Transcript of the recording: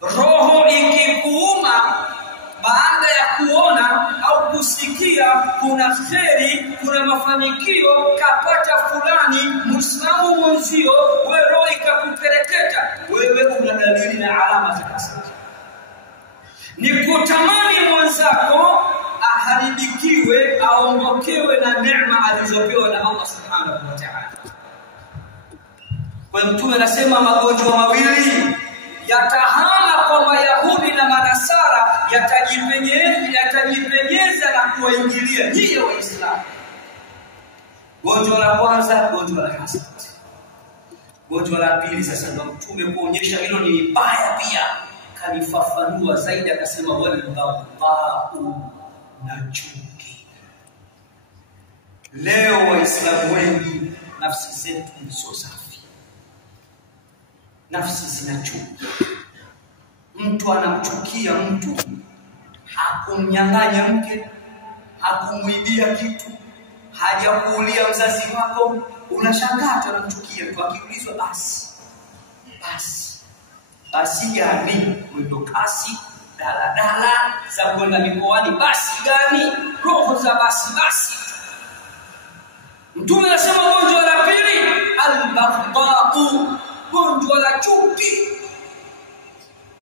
Roho ikikuuma baada ya kuona au kusikia kuna kheri, kuna mafanikio kapata fulani Muislamu mwenzio, wewe roho ikakupereketa, wewe una dalili na alama za kasara. Ni kutamani mwenzako aharibikiwe, aondokewe na neema alizopewa na Allah subhanahu wa ta'ala. Kwa Mtume anasema magonjwa mawili yatahama kwa Mayahudi na Manasara, yatajipenyeza na kuwaingilia nyinyi Waislamu. Gonjwa la kwanza, gonjwa la hasad. Gonjwa la pili sasa ndio Mtume kuonyesha hilo ni baya pia, kalifafanua zaidi akasema wal baghdau, na chuki. Leo Waislamu wengi nafsi zetu ni so safi, nafsi zina chuki. Mtu anamchukia mtu, hakumnyang'anya mke, hakumwibia kitu, hajakuulia mzazi wako, unashangaa tu anamchukia mtu. Akiulizwa basi gani? Mwendo kasi, daladala za kwenda mikoani, basi gani? Roho za basi. Mtume